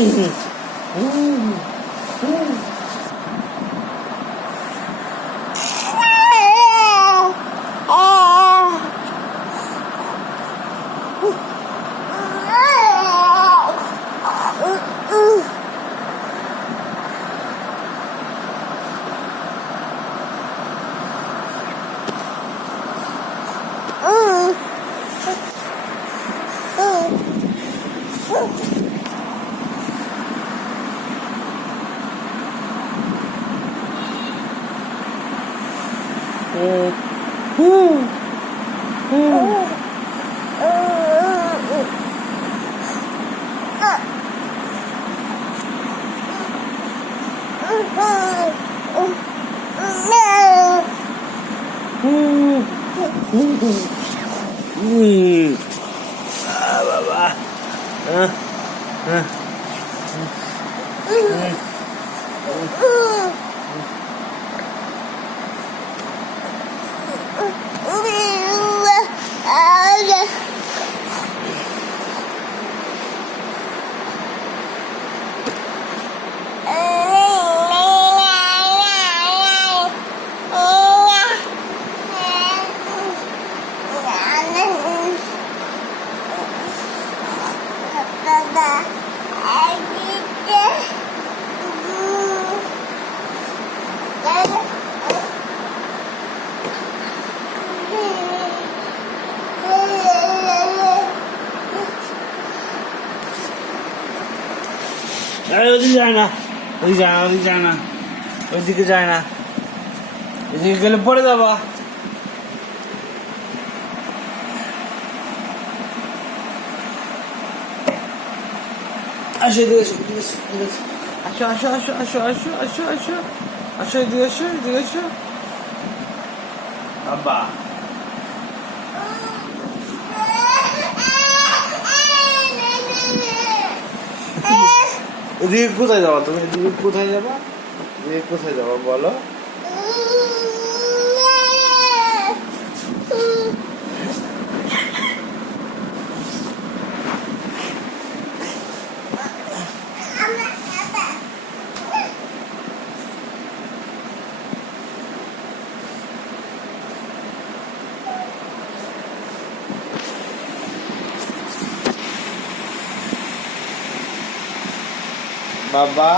বাবা ওদিকে যায় না, ওদিকে যায় না, ওইদিকে যায় না, এদিকে গেলে পড়ে যাবা। আসো এদিকে আসো, আসো আসো আসো আসো আসো আসো আসো এদিকে আসো, এদিকে আসো বাবা। এদিকে কোথায় যাবা তুমি? এদিকে কোথায় যাবা? এদিকে কোথায় যাবা বলো? বাবা